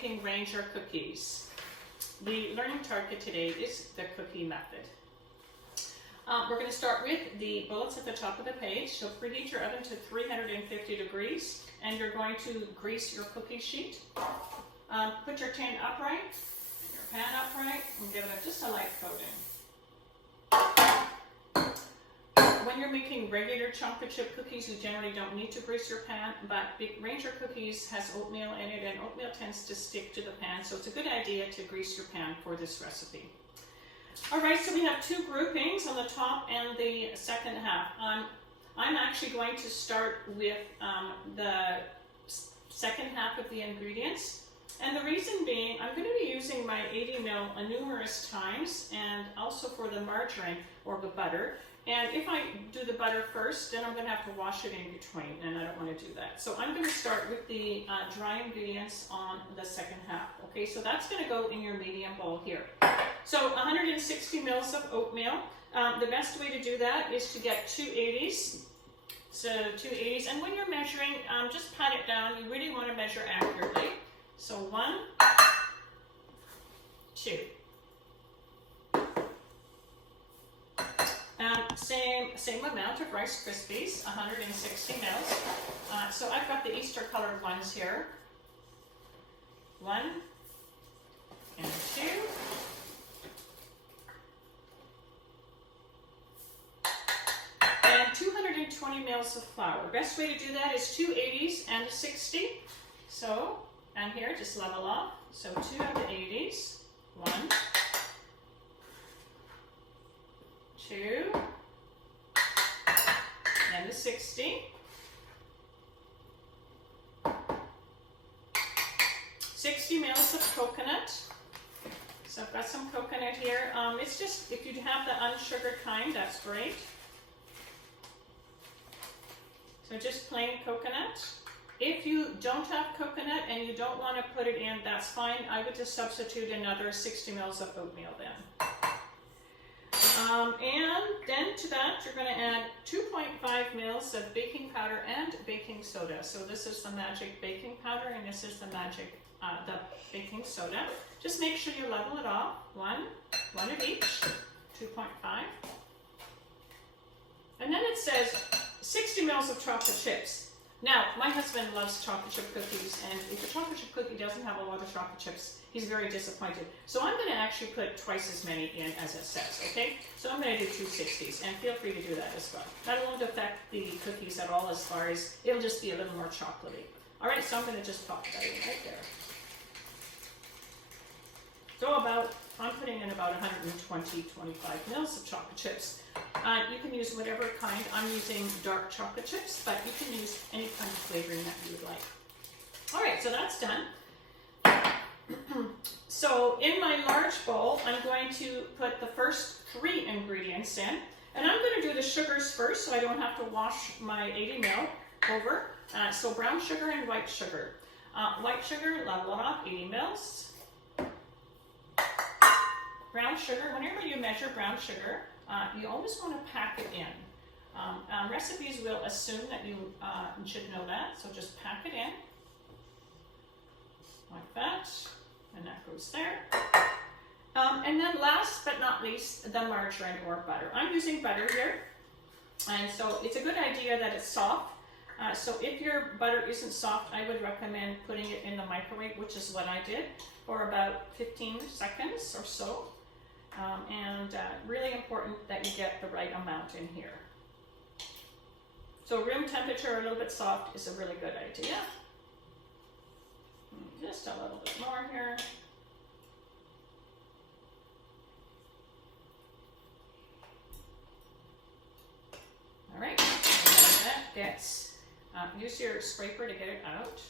making Ranger cookies. The learning target today is the cookie method. We're going to start with the bullets at the top of the page. So preheat your oven to 350 degrees and you're going to grease your cookie sheet. Put your tin upright, and your pan upright, and give it just a light coating. When you're making regular chocolate chip cookies, you generally don't need to grease your pan, but Ranger Cookies has oatmeal in it, and oatmeal tends to stick to the pan, so it's a good idea to grease your pan for this recipe. Alright, so we have two groupings on the top and the second half. I'm actually going to start with the second half of the ingredients. And the reason being, I'm going to be using my 80 ml numerous times, and also for the margarine or the butter. And if I do the butter first, then I'm going to have to wash it in between, and I don't want to do that. So I'm going to start with the dry ingredients on the second half. Okay, so that's going to go in your medium bowl here. So 160 mils of oatmeal. The best way to do that is to get 2 80s. So 2 80s, and when you're measuring, just pat it down. You really want to measure accurately. So 1, 2. Same amount of Rice Krispies, 160 mils. So I've got the Easter colored ones here. 1 and 2. And 220 mils of flour. Best way to do that is 2 80s and a 60. So, and here, just level off. So 2 of the 80s. 1, 2, and the 60. 60 mils of coconut. So I've got some coconut here. It's just, if you have the unsugared kind, that's great. So just plain coconut. If you don't have coconut and you don't want to put it in, that's fine. I would just substitute another 60 mils of oatmeal then. And then to that, you're going to add 2.5 mils of baking powder and baking soda. So this is the magic baking powder, and this is the magic the baking soda. Just make sure you level it off. One of each. 2.5. And then it says 60 mils of chocolate chips. Now, my husband loves chocolate chip cookies, and if a chocolate chip cookie doesn't have a lot of chocolate chips, he's very disappointed. So I'm going to actually put twice as many in as it says, okay? So I'm going to do 2 60s, and feel free to do that as well. That won't affect the cookies at all, as far as it'll just be a little more chocolatey. All right, so I'm going to just pop that in right there. So I'm putting in about 120-25 mils of chocolate chips. You can use whatever kind. I'm using dark chocolate chips, but you can use any kind of flavoring that you would like. All right, so that's done. So in my large bowl, I'm going to put the first 3 ingredients in, and I'm going to do the sugars first, so I don't have to wash my 80 ml over. So brown sugar and white sugar. White sugar, level it off, 80 mils. Brown sugar, whenever you measure brown sugar, you always want to pack it in. Recipes will assume that you should know that, so just pack it in like that, and that goes there. And then last but not least, the margarine or butter. I'm using butter here, and so it's a good idea that it's soft. So if your butter isn't soft, I would recommend putting it in the microwave, which is what I did, for about 15 seconds or so. Really important that you get the right amount in here. So room temperature, a little bit soft, is a really good idea. Just a little bit more here. All right, and then that gets, use your scraper to get it out.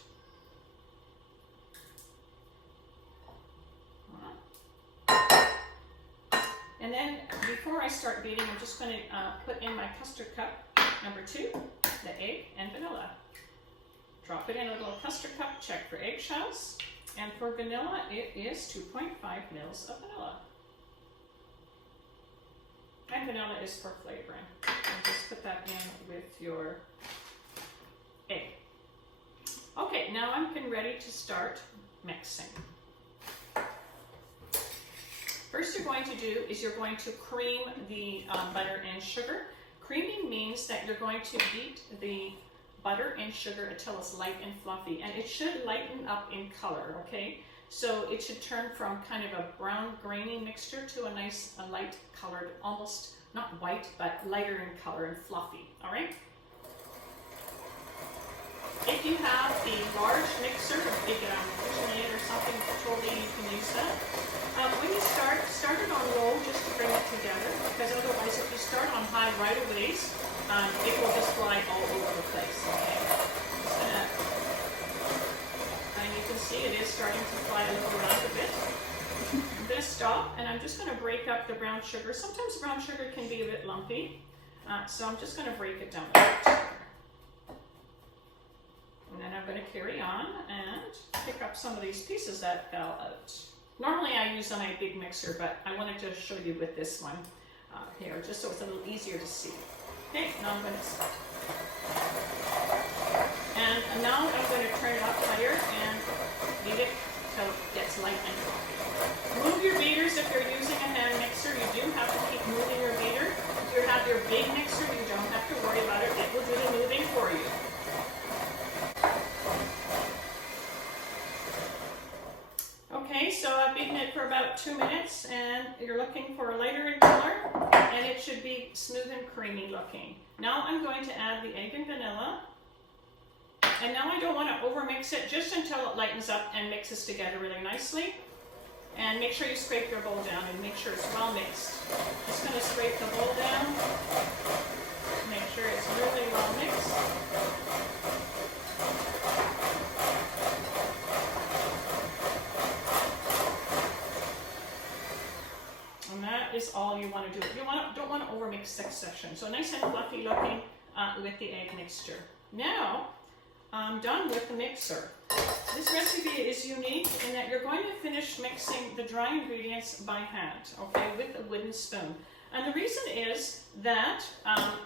And then before I start beating, I'm just going to put in my custard cup, number 2, the egg and vanilla. Drop it in a little custard cup, check for eggshells. And for vanilla, it is 2.5 mils of vanilla. And vanilla is for flavoring. And just put that in with your egg. Okay, now I'm getting ready to start mixing. First you're going to do is you're going to cream the butter and sugar. Creaming means that you're going to beat the butter and sugar until it's light and fluffy, and it should lighten up in color, okay? So it should turn from kind of a brown grainy mixture to a nice light colored, almost not white, but lighter in color and fluffy, all right? If you have a large mixer, a big KitchenAid or something, totally you can use that. When you start it on low just to bring it together, because otherwise if you start on high right away, it will just fly all over the place, okay? And you can see it is starting to fly a little around a bit. I'm going to stop, and I'm just going to break up the brown sugar. Sometimes brown sugar can be a bit lumpy, so I'm just going to break it down a bit. And then I'm going to carry on and pick up some of these pieces that fell out. Normally I use on a big mixer, but I wanted to show you with this one here, just so it's a little easier to see. Okay, now I'm going to stop. And now I'm going to turn it up higher and beat it till it gets light and fluffy. Move your beaters if you're using a hand mixer. You do have to keep moving your beater. If you have your big mixer, you don't have to worry about it. It will do the moving for you. Okay, so I've beaten it for about 2 minutes, and you're looking for a lighter in color, and it should be smooth and creamy looking. Now I'm going to add the egg and vanilla, and now I don't want to overmix it, just until it lightens up and mixes together really nicely. And make sure you scrape your bowl down and make sure it's well mixed. Just going to scrape the bowl down, make sure it's really well mixed. And that is all you want to do. You don't want to overmix this section. So nice and fluffy looking with the egg mixture. Now I'm done with the mixer. This recipe is unique in that you're going to finish mixing the dry ingredients by hand, okay, with a wooden spoon. And the reason is that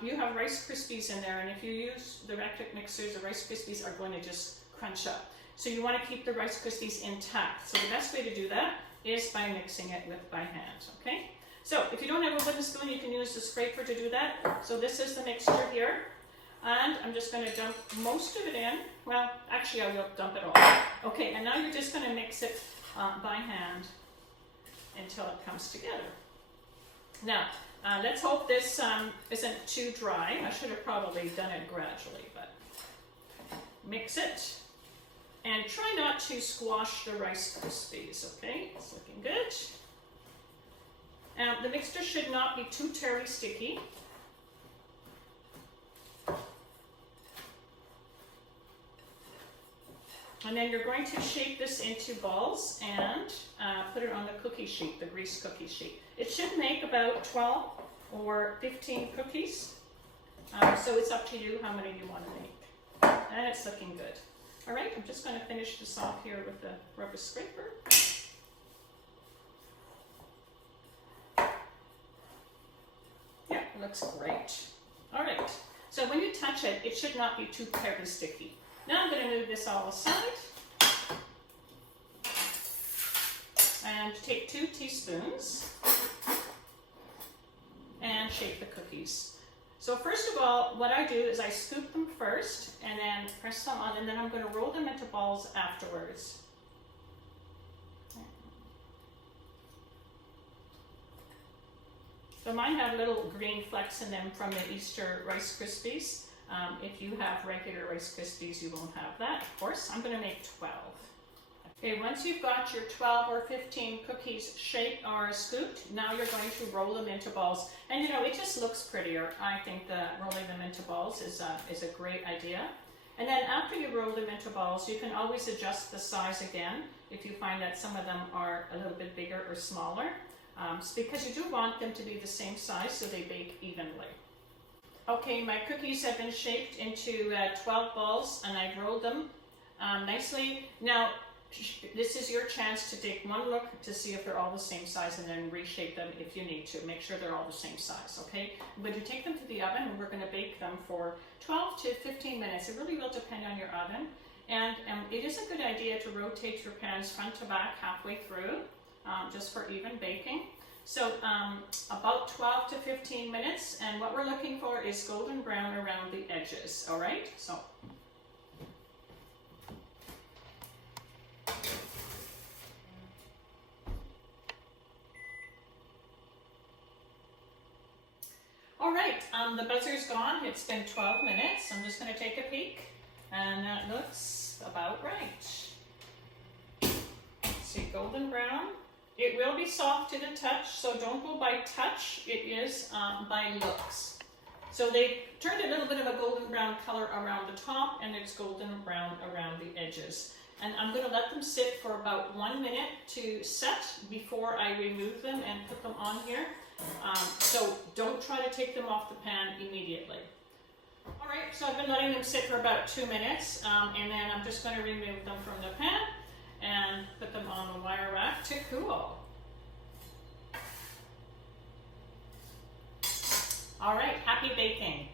you have Rice Krispies in there, and if you use the electric mixers, the Rice Krispies are going to just crunch up. So you want to keep the Rice Krispies intact. So the best way to do that is by mixing it by hand, okay? So if you don't have a wooden spoon, you can use the scraper to do that. So this is the mixture here. And I'm just going to dump most of it in. Well, actually I will dump it all. Okay, and now you're just going to mix it by hand until it comes together. Now, let's hope this isn't too dry. I should have probably done it gradually, but mix it. And try not to squash the Rice Krispies, okay? It's looking good. The mixture should not be too terribly sticky. And then you're going to shape this into balls and put it on the cookie sheet, the grease cookie sheet. It should make about 12 or 15 cookies. So it's up to you how many you want to make. And it's looking good. All right, I'm just going to finish this off here with the rubber scraper. Yeah, it looks great. All right, so when you touch it, it should not be too terribly sticky. Now I'm going to move this all aside and take 2 teaspoons and shape the cookies. So first of all, what I do is I scoop them first and then press them on, and then I'm going to roll them into balls afterwards. So mine have little green flecks in them from the Easter Rice Krispies. If you have regular Rice Krispies, you won't have that, of course. I'm going to make 12. Okay, once you've got your 12 or 15 cookies shaped or scooped, now you're going to roll them into balls. And you know, it just looks prettier. I think that rolling them into balls is a great idea. And then after you roll them into balls, you can always adjust the size again if you find that some of them are a little bit bigger or smaller. Because you do want them to be the same size so they bake evenly. Okay, my cookies have been shaped into 12 balls, and I've rolled them nicely. Now, this is your chance to take one look to see if they're all the same size and then reshape them if you need to. Make sure they're all the same size, okay? I'm going to take them to the oven, and we're going to bake them for 12 to 15 minutes. It really will depend on your oven. And it is a good idea to rotate your pans front to back halfway through, just for even baking. So about 12 to 15 minutes, and what we're looking for is golden brown around the edges, all right? So. All right, the buzzer's gone. It's been 12 minutes. I'm just going to take a peek, and that looks about right. See, golden brown. It will be soft to the touch, so don't go by touch. It is by looks. So they turned a little bit of a golden brown color around the top, and it's golden brown around the edges. And I'm going to let them sit for about 1 minute to set before I remove them and put them on here. So don't try to take them off the pan immediately. All right, so I've been letting them sit for about 2 minutes, and then I'm just going to remove them from the pan and put them on the wire rack to cool. All right, happy baking.